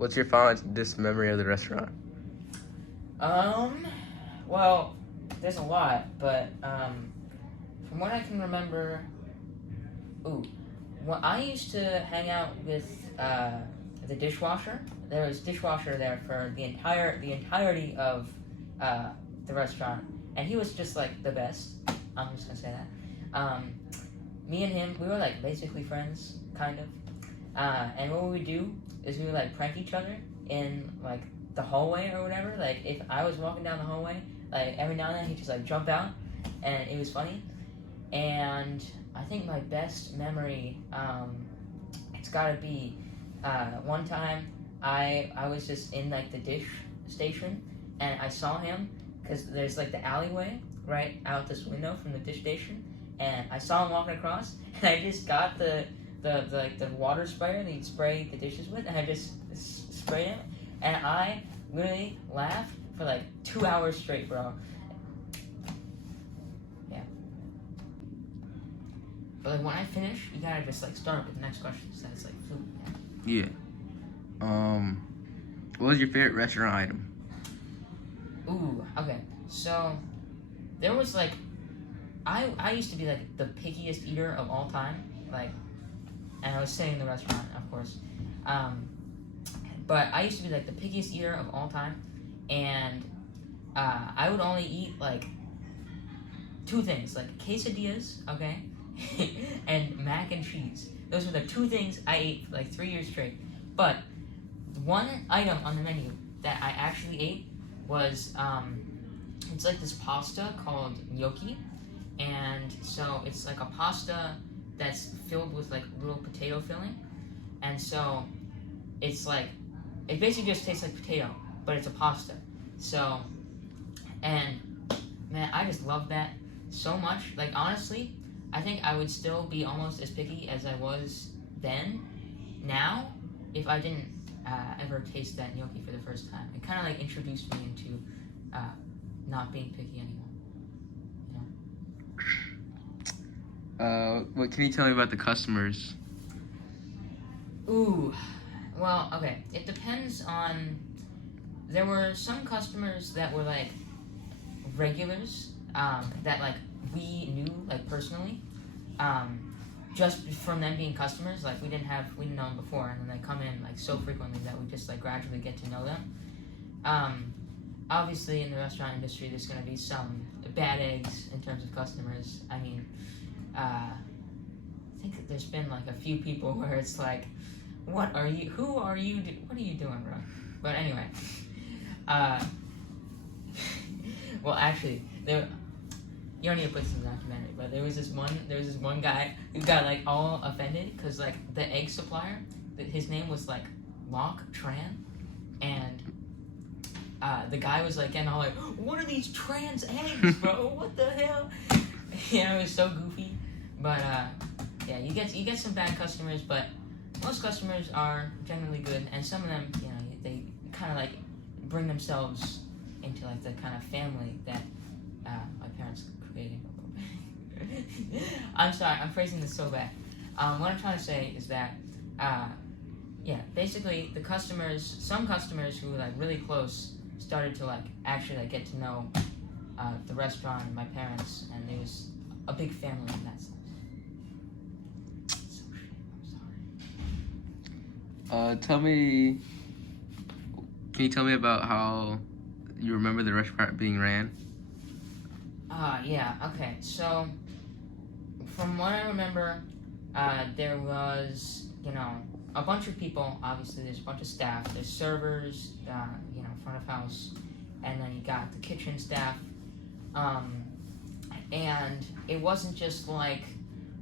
what's your fondest memory of the restaurant? Well, there's a lot, but from what I can remember, when I used to hang out with the dishwasher. There was dishwasher there for the entirety of the restaurant, and he was just like the best. I'm just gonna say that. Me and him, we were like basically friends, kind of. And what we would do is we would like prank each other in like the hallway or whatever. Like if I was walking down the hallway, like every now and then he'd just like jump out, and it was funny. And I think my best memory, it's gotta be one time I was just in like the dish station, and I saw him because there's like the alleyway right out this window from the dish station, and I saw him walking across, and I just got the water sprayer that you'd spray the dishes with, and I just sprayed it, and I literally laughed for like 2 hours straight, bro. Yeah. But like when I finish, you gotta just like start with the next question. So it's like food. Yeah. What was your favorite restaurant item? Ooh, okay. So there was like I used to be like the pickiest eater of all time. Like, and I was saying in the restaurant, of course. But I used to be like the pickiest eater of all time, and I would only eat like two things, like quesadillas, okay, and mac and cheese. Those were the two things I ate for like 3 years straight. But one item on the menu that I actually ate was it's like this pasta called gnocchi, and so it's like a pasta that's filled with like little potato filling, and so it's like it basically just tastes like potato, but it's a pasta. So, and man, I just love that so much. Like honestly, I think I would still be almost as picky as I was then, now, if I didn't ever taste that gnocchi for the first time. It kind of like introduced me into not being picky anymore. You know? What can you tell me about the customers? Ooh, well, okay. It depends on. There were some customers that were like regulars that like we knew like personally, just from them being customers. Like we didn't know them before, and then they come in like so frequently that we just like gradually get to know them. Obviously, in the restaurant industry, there's going to be some bad eggs in terms of customers. I mean, I think there's been like a few people where it's like, what are you? Who are you? What are you doing, bro? But anyway, well, actually, you don't need to put this in the documentary, but there was this one guy who got like all offended because like the egg supplier, his name was like Locke Tran, and the guy was like getting all like, what are these trans eggs, bro? What the hell? You know, it was so goofy. But yeah, you get some bad customers, but most customers are generally good, and some of them, you know, they kind of like bring themselves into like the kind of family that my parents created. I'm sorry, I'm phrasing this so bad. What I'm trying to say is that, yeah, basically the customers, some customers who were like really close started to like actually like get to know the restaurant and my parents, and there was a big family in that sense. So, I'm sorry. Can you tell me about how you remember the restaurant being ran? Yeah, okay. So, from what I remember, there was, you know, a bunch of people. Obviously, there's a bunch of staff. There's servers, you know, front of house, and then you got the kitchen staff. And it wasn't just like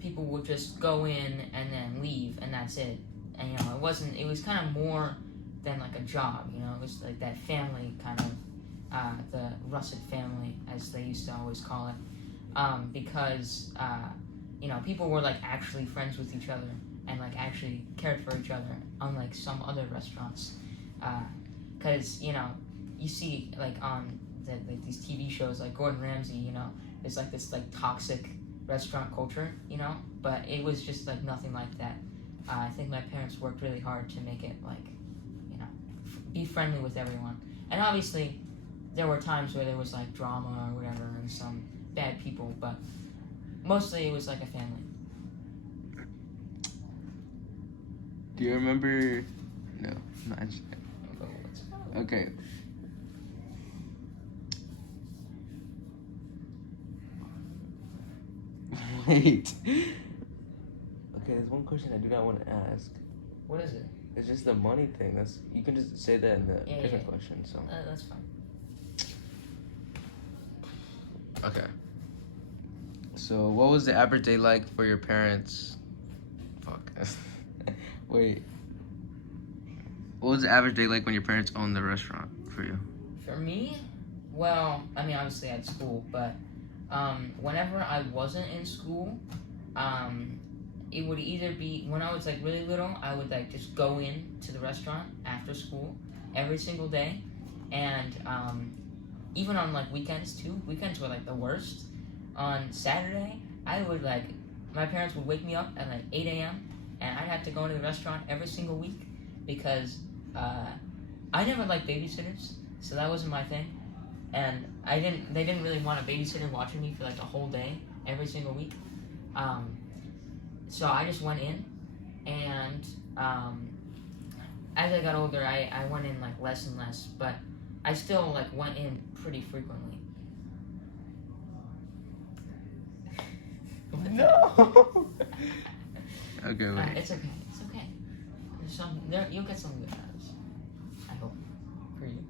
people would just go in and then leave, and that's it. And, you know, it was kind of more than like a job, you know. It was like that family kind of, the russet family, as they used to always call it, because you know, people were like actually friends with each other and like actually cared for each other, unlike some other restaurants. Because you know, you see like on like these TV shows like Gordon Ramsay, you know, there's like this like toxic restaurant culture, you know, but it was just like nothing like that. I think my parents worked really hard to make it like, you know, be friendly with everyone. And obviously, there were times where there was like drama or whatever and some bad people, but mostly it was like a family. Do you remember? No, not interested. Okay. Wait. Okay, there's one question I do not want to ask. What is it? It's just the money thing. That's you can just say that in the different question. So. That's fine. Okay. So, what was the average day like for your parents? Fuck. Wait. What was the average day like when your parents owned the restaurant for you? For me, well, I mean, obviously I had school, but whenever I wasn't in school, it would either be when I was like really little, I would like just go in to the restaurant after school every single day, and even on like weekends too. Weekends were like the worst. On Saturday, I would like my parents would wake me up at like 8 a.m. and I'd have to go into the restaurant every single week because I never liked babysitters, so that wasn't my thing, and they didn't really want a babysitter watching me for like a whole day every single week. So I just went in, and as I got older, I went in like less and less, but I still like went in pretty frequently. No. Okay, wait. It's okay. It's okay. You'll get some good times. I hope for you.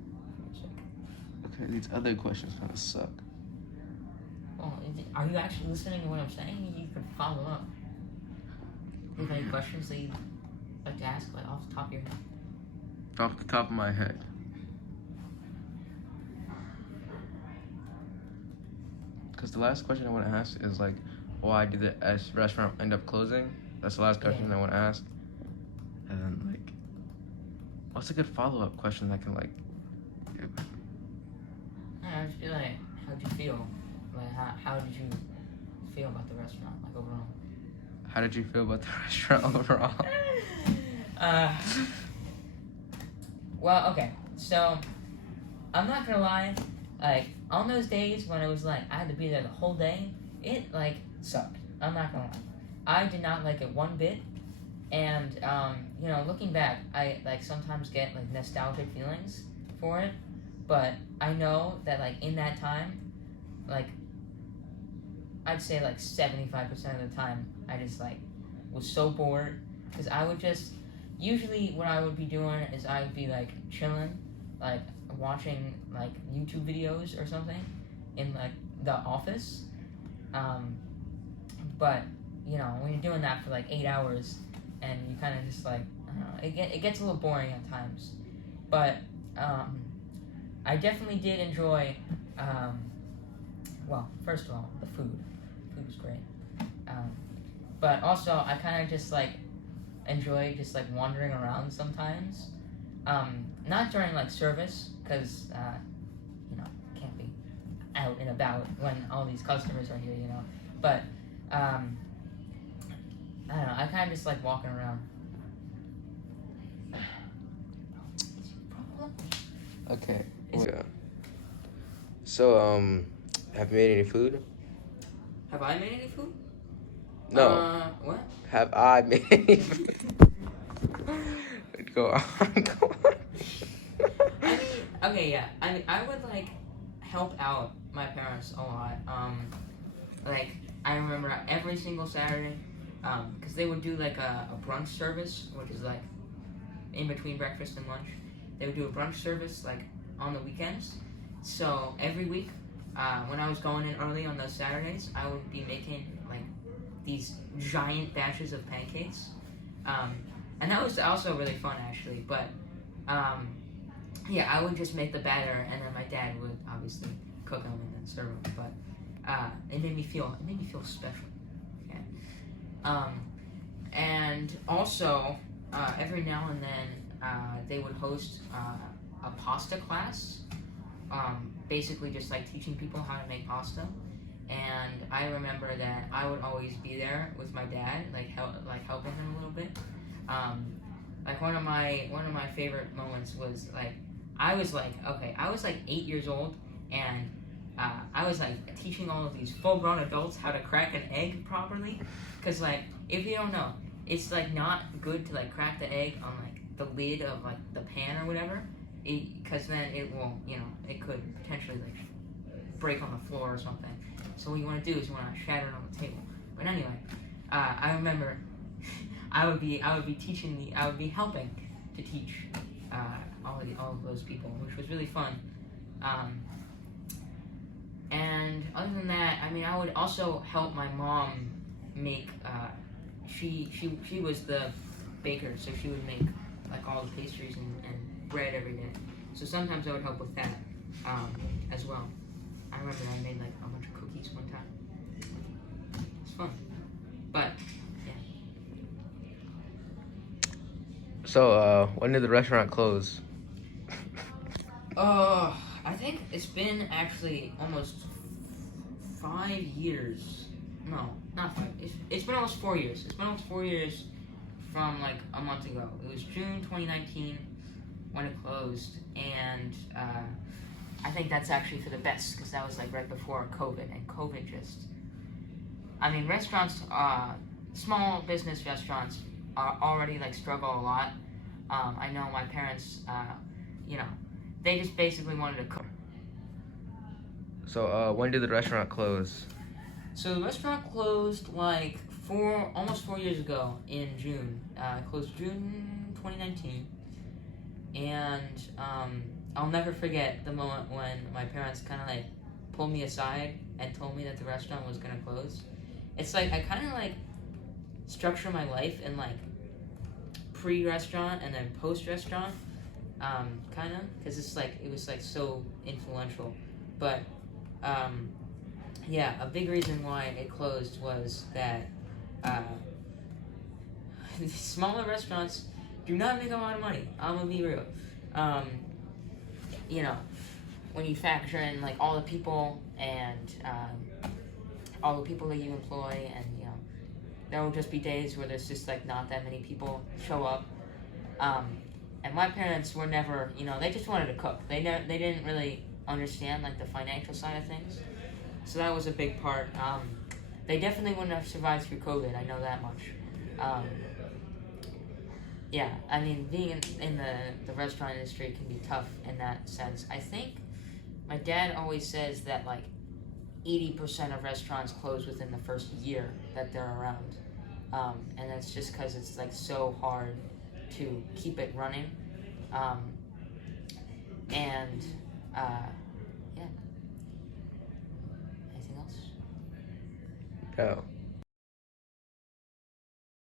Okay, these other questions kind of suck. Well, are you actually listening to what I'm saying? You can follow up. Do you have any questions that you'd like to ask, like off the top of your head? Off the top of my head. Because the last question I want to ask is like, why did the restaurant end up closing? That's the last question I want to ask. And then like, what's a good follow-up question that can like? I just feel like, how'd you feel? Like, how did you feel about the restaurant, like overall? How did you feel about the restaurant overall? Well, okay. So, I'm not gonna lie. Like, on those days when it was like I had to be there the whole day, it like sucked. I'm not gonna lie. I did not like it one bit. And you know, looking back, I like sometimes get like nostalgic feelings for it. But I know that like in that time, like I'd say like 75% of the time, I just like was so bored because I would just usually what I would be doing is I would be like chilling, like watching like YouTube videos or something in like the office. But you know when you're doing that for like 8 hours and you kind of just like I don't know, it gets a little boring at times. But I definitely did enjoy. Well, first of all, the food. Food was great. But also, I kind of just like enjoy just like wandering around sometimes. Not during like service, because you know can't be out and about when all these customers are here, you know. But I don't know. I kind of just like walking around. Okay. Yeah. So have you made any food? Have I made any food? No. What? Have I made any food? Go on. Go on. I mean, okay, yeah. I mean, I would like help out my parents a lot. Like I remember every single Saturday, because they would do like a brunch service, which is like in between breakfast and lunch. They would do a brunch service like on the weekends. So every week, when I was going in early on those Saturdays, I would be making like these giant batches of pancakes, and that was also really fun actually. But yeah, I would just make the batter, and then my dad would obviously cook them and then serve them. But it made me feel special. Okay. And also every now and then they would host a pasta class. Basically just like teaching people how to make pasta. And I remember that I would always be there with my dad, like helping him a little bit. Like one of my favorite moments was like I was like 8 years old, and I was like teaching all of these full-grown adults how to crack an egg properly, because like if you don't know, it's like not good to like crack the egg on like the lid of like the pan or whatever, because then it will, you know, it could potentially like break on the floor or something. So what you want to do is you want to shatter it on the table. But anyway, I remember I would be helping to teach all of those people, which was really fun. And other than that, I mean, I would also help my mom make. She was the baker, so she would make like all the pastries and bread every day. So sometimes I would help with that as well. I remember I made like a bunch of cookies one time. It's fun, but yeah. So, when did the restaurant close? I think it's been actually almost 5 years. No, not 5. It's been almost 4 years. It's been almost 4 years from like a month ago. It was June 2019 when it closed, and I think that's actually for the best, because that was like right before COVID, and COVID just, I mean, restaurants, small business restaurants are already like struggle a lot. I know my parents, you know, they just basically wanted to cook. So, when did the restaurant close? So the restaurant closed like almost 4 years ago in June. It closed June 2019, and I'll never forget the moment when my parents kind of like pulled me aside and told me that the restaurant was gonna close. It's like I kind of like structure my life in like pre-restaurant and then post-restaurant, kind of, because it's like it was like so influential. But yeah, a big reason why it closed was that smaller restaurants do not make a lot of money. I'm gonna be real. You know, when you factor in like all the people and all the people that you employ, and you know, there will just be days where there's just like not that many people show up. And my parents were never, you know, they just wanted to cook. They didn't really understand like the financial side of things. So that was a big part. They definitely wouldn't have survived through COVID, I know that much. Yeah, I mean, being in the restaurant industry can be tough in that sense. I think my dad always says that like 80% of restaurants close within the first year that they're around. And that's just because it's like so hard to keep it running. And yeah. Anything else? No.